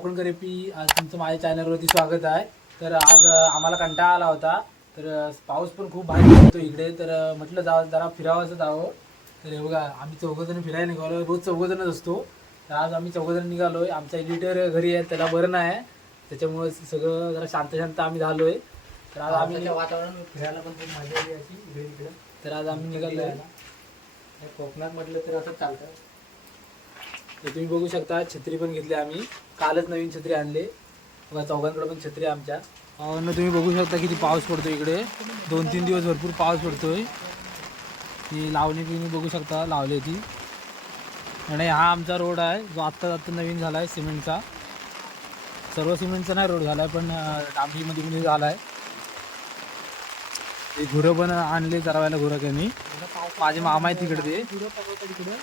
Konkan recipe. आज तुमचं माझ्या चॅनलवरती स्वागत आहे. तर आज आम्हाला कंटाळा आला होता, तर पाऊस पण खूप भारी होतो इकडे, तर म्हटलं जरा फिरावंसं जावं. तर हे बघा आम्ही चौघजण फिरायला निघालो, रोज चौघजणच असतो. तर आज आम्ही चौघजण निघालोय. आमचा एडिटर घरी आहे, त्याला बरं नाही, त्याच्यामुळे सगळं जरा शांत शांत आम्ही झालोय. तर आज आम्ही वातावरण फिरायला पण खूप मजा येते अशी इकडे तिकडे. तर आज आम्ही निघालोय. कोकणात म्हटलं तर असं चालतं. तर तुम्ही बघू शकता छत्री पण घेतली आम्ही, कालच नवीन छत्री आणले. बघा चौघांकडे पण छत्री आमच्या. तुम्ही बघू शकता किती पाऊस पडतोय इकडे. 2-3 दिवस भरपूर पाऊस पडतोय. ही लावणी तुम्ही बघू शकता लावली ती. आणि हा आमचा रोड आहे जो आत्ता नवीन झाला आहे सिमेंटचा. सर्व सिमेंटचा नाही रोड झाला आहे, पण डांबरीमध्ये मध्ये झाला आहे. ते घुरं पण आणले चरवायला घुरं. माझे मामा आहे तिकडे, ते पुढं पकवतं तिकडे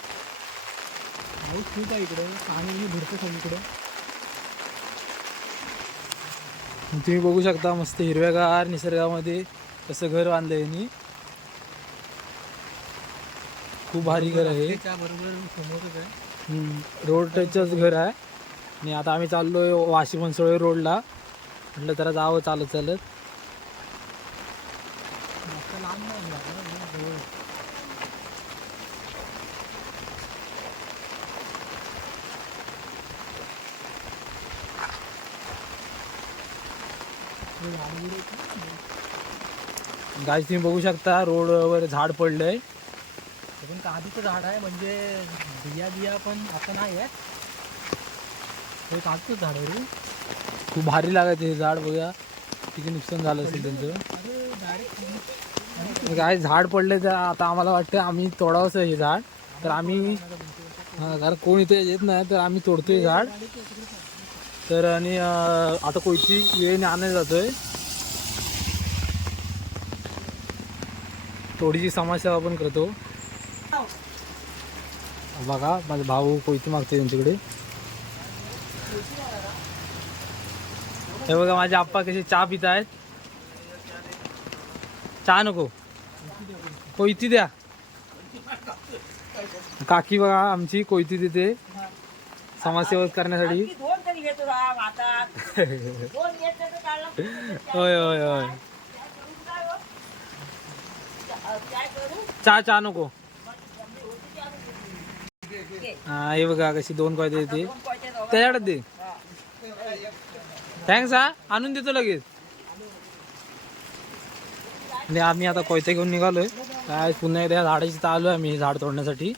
पाऊस खूप आहे इकडे, पाणी भरतं सगळीकडे. तुम्ही बघू शकता मस्त हिरव्यागार निसर्गामध्ये कसं घर बांधलंय यांनी. खूप भारी घर आहे. बरोबर समोरच आहे, रोड टचच घर आहे. आणि आता आम्ही चाललोय वाशी मनसोळे रोडला. म्हटलं जरा जावं चालत चालत. लांब नाही. गाईस तुम्ही बघू शकता रोडवर झाड पडलंय. पण काजूचं झाड आहे, म्हणजे बिया पण आता नाही आहे. हे काजूचं झाड आहे रे. खूप भारी लागायचं हे झाड. बघा किती नुकसान झालं असेल त्यांचं. काय झाड पडले, तर आता आम्हाला वाटतं आम्ही तोडावंच हे झाड. तर आम्ही कारण कोण इथे येत नाही, तर आम्ही तोडतोय झाड. तर आणि आता कोणती वेळेने आणायला जातोय. तोडीची समाजसेवा पण करतो. बघा माझा भाऊ कोयती मागतोय त्यांच्याकडे. हे बघा माझे आप्पा कसे चहा पित आहेत. चहा नको, कोयती द्या. काकी बघा आमची कोयती देते समाजसेवा करण्यासाठी. होय होय होय. चहा नको. हा हे बघा कशी 2 कोयते देते. त्याच्याकडे दे. थँक्स. हा आणून देतो लगेच. आणि आम्ही आता कोयते घेऊन निघालोय. काय पुन्हा एकदा झाडाची आलोय आम्ही हे झाड तोडण्यासाठी.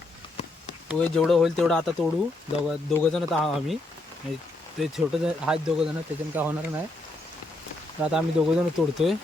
जेवढं होईल तेवढं आता तोडू. दोघं जण आहोत आम्ही. ते छोटं आहेत दोघं जण, त्याच्यानं काय होणार नाही. तर आता आम्ही दोघं जण तोडतोय.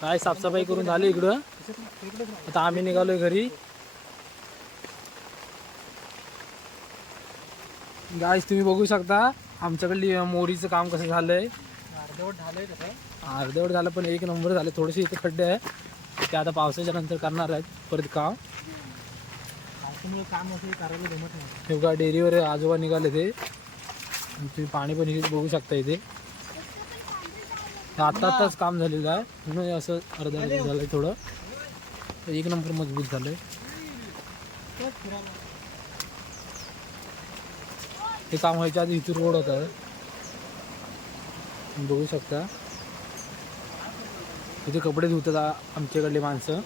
काय साफसफाई करून झाली इकडं. आता आम्ही निघालोय घरी. गाईस तुम्ही बघू शकता आमच्याकडली मोरीचं काम कसं झालंय. अर्धवट झालंय कसं. अर्धवट झालं पण एक नंबर झाले. थोडेसे इथे खड्डे आहे ते आता पावसाच्या नंतर करणार आहेत परत काम. पावसामुळे काम असं करायला जमत नाही. हे बघा डेअरीवर आजोबा निघाले ते. तुम्ही पाणी पण इथे बघू शकता. इथे आताच काम झालेलं आहे म्हणून असं अर्धा झालंय. थोडं एक नंबर मजबूत झालंय. हे काम व्हायच्या आधी इथून रोड होता बघू शकता. इथे कपडे धुतात आमच्याकडले माणसं.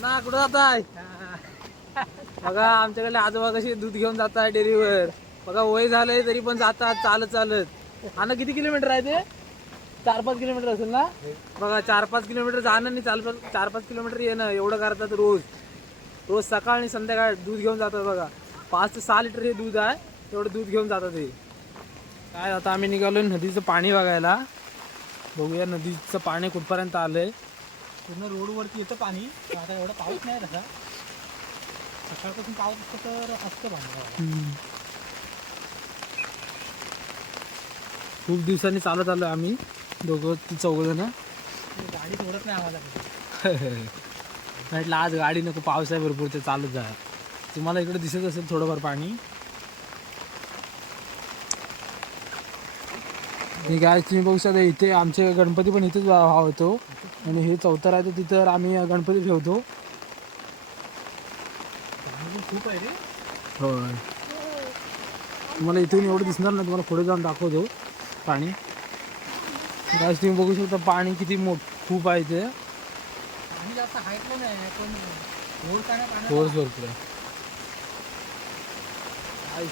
ना कुठं जाताय बघा. आमच्याकडे आजोबा कशी दूध घेऊन जातात डेअरीवर. बघा वय झालंय तरी पण जातात चालत चालत. आणि किती किलोमीटर आहे ते. 4-5 किलोमीटर असेल ना. बघा 4-5 किलोमीटर जाणं आणि 4-5 किलोमीटर येणं एवढं करतात रोज. रोज सकाळ आणि संध्याकाळ दूध घेऊन जातात. बघा 5 ते 6 लिटर हे दूध आहे. एवढं दूध घेऊन जातात हे. काय आता आम्ही निघालो नदीचं पाणी बघायला. बघूया नदीचं पाणी कुठपर्यंत आलंय. पूर्ण रोडवरती येतं पाणी. आता एवढा पाऊस नाही तसा. सकाळपासून पाऊस असतो तर असतं पाणी. खूप दिवसांनी चालत आलो आम्ही दोघं 4 जण. गाडी सोडत नाही आम्हाला. म्हटलं आज गाडी नको पाऊस आहे भरपूर ते चालत जा. तुम्हाला इकडे दिसत असेल थोडंफार पाणी. हे काय तुम्ही बघू शकता इथे आमचे गणपती पण इथेच होतो. आणि हे चौथर आहे तर तिथं आम्ही गणपती ठेवतो. खूप आहे रे. होय तुम्हाला इथून एवढं दिसणार नाही. तुम्हाला पुढे जाऊन दाखवतो पाणी. काय तुम्ही बघू शकता पाणी किती खूप आहे इथे. पाणी जास्त हाईटला नाही पण फोर्स भरपूर आहे.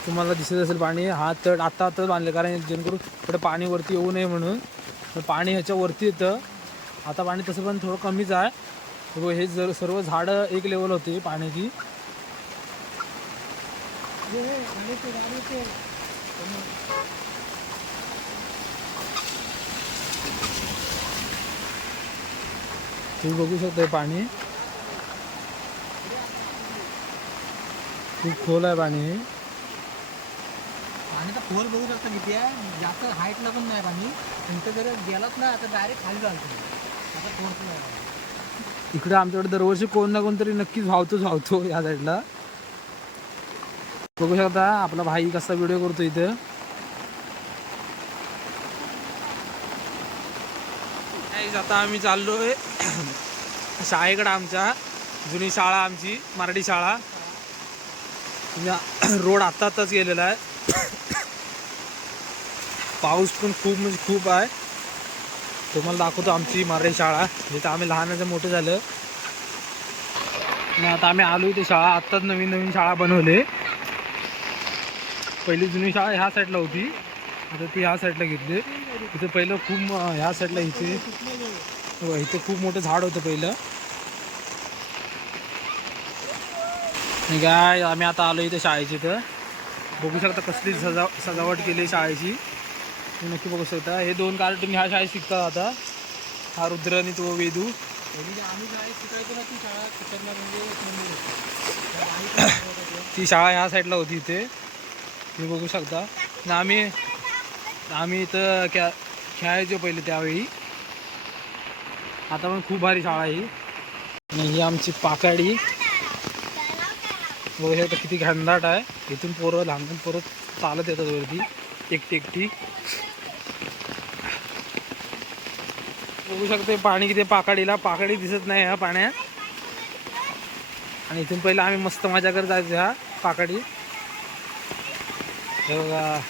तुम्हाला दिसत असेल पाणी. हा तट आत्ताच बांधले कारण जेणेकरून इकडे पाणी वरती येऊ नये म्हणून. पाणी ह्याच्या वरती येतं. आता पाणी तसं पण थोडं कमीच आहे. हे सर्व झाडं एक लेवल होते पाण्याची. तुम्ही बघू शकता पाणी खूप खोल आहे पाणी. पाण्याचा खोल बघू शकता किती आहे. जास्त हाईटला पण नाही पाणी. तुमचं जर गेलात ना आता डायरेक्ट खाली जायचं. आता फोर्स नाही. इकडे आमच्याकडे दरवर्षी कोण ना कोणतरी नक्कीच धावतो या साईडला. बघू शकता आपला भाई कसा व्हिडिओ करतो इथं. गाईज आता आम्ही चाललोय शाळेकडे, आमच्या जुनी शाळा, आमची मराठी शाळा. रोड आत्ताच गेलेला आहे. पाऊस पण खूप म्हणजे खूप आहे. तुम्हाला दाखवतो आमची मराठी शाळा, जिथं आम्ही लहानाचं मोठं झालं. आणि आता आम्ही आलो इथे शाळा. आत्ताच नवीन नवीन शाळा बनवले. पहिली जुनी शाळा ह्या साईडला होती, आता ती ह्या साईडला घेतली. इथं पहिलं खूप ह्या साईडला इथे खूप मोठं झाड होतं पहिलं. काय आम्ही आता आलो इथे शाळेची. तर बघू शकता कसली सजावट केली शाळेची, तुम्ही नक्की बघू शकता. हे 2 कार्टून ह्या शाळेत शिकतात आता, हा रुद्र आणि तो वेदू. आम्ही शाळेत शिकायचो ना, ती शाळा खतरनाक म्हणजे ती शाळा ह्या साईडला होती इथे, तुम्ही बघू शकता. आणि आम्ही इथं खेळायचो पहिले त्यावेळी. आता पण खूप भारी शाळा ही. आणि ही आमची पाकाडी बघू शकता किती घनदाट आहे. इथून पोरं लहान पोरं चालत येतात वरती एकटी. बघू शकते पाणी किती पाकाडीला, पाकाडी दिसत नाही ह्या पाण्यात. आणि इथून पहिलं आम्ही मस्त मजा करत जायचो ह्या पाकाडी. हे बघा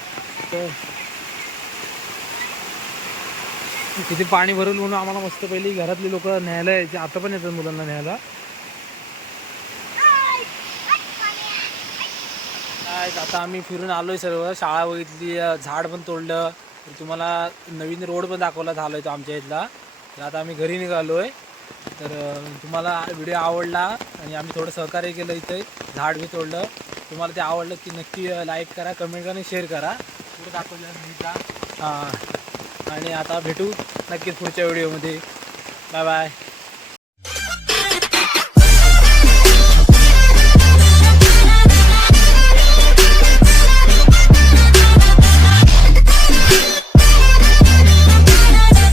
किती पाणी भरलं म्हणून आम्हाला मस्त पहिली घरातली लोक न्यायला यायचे. आता पण येतात मुलांना न्यायला. आता आम्ही फिरून आलोय सर्व, शाळा बघितली, झाड पण तोडलं, तुम्हाला नवीन रोड पण दाखवला झालोय तो आमच्या इथला. तर आता आम्ही घरी निघालोय. तर तुम्हाला व्हिडिओ आवडला आणि आम्ही थोडं सहकार्य केलं, इथे झाड बी तोडलं. तुम्हाला ते आवडलं की नक्की लाईक करा, कमेंट करा आणि शेअर करा. पुढे दाखवलं हां. आणि आता भेटू नक्कीच पुढच्या व्हिडिओमध्ये. Bye bye.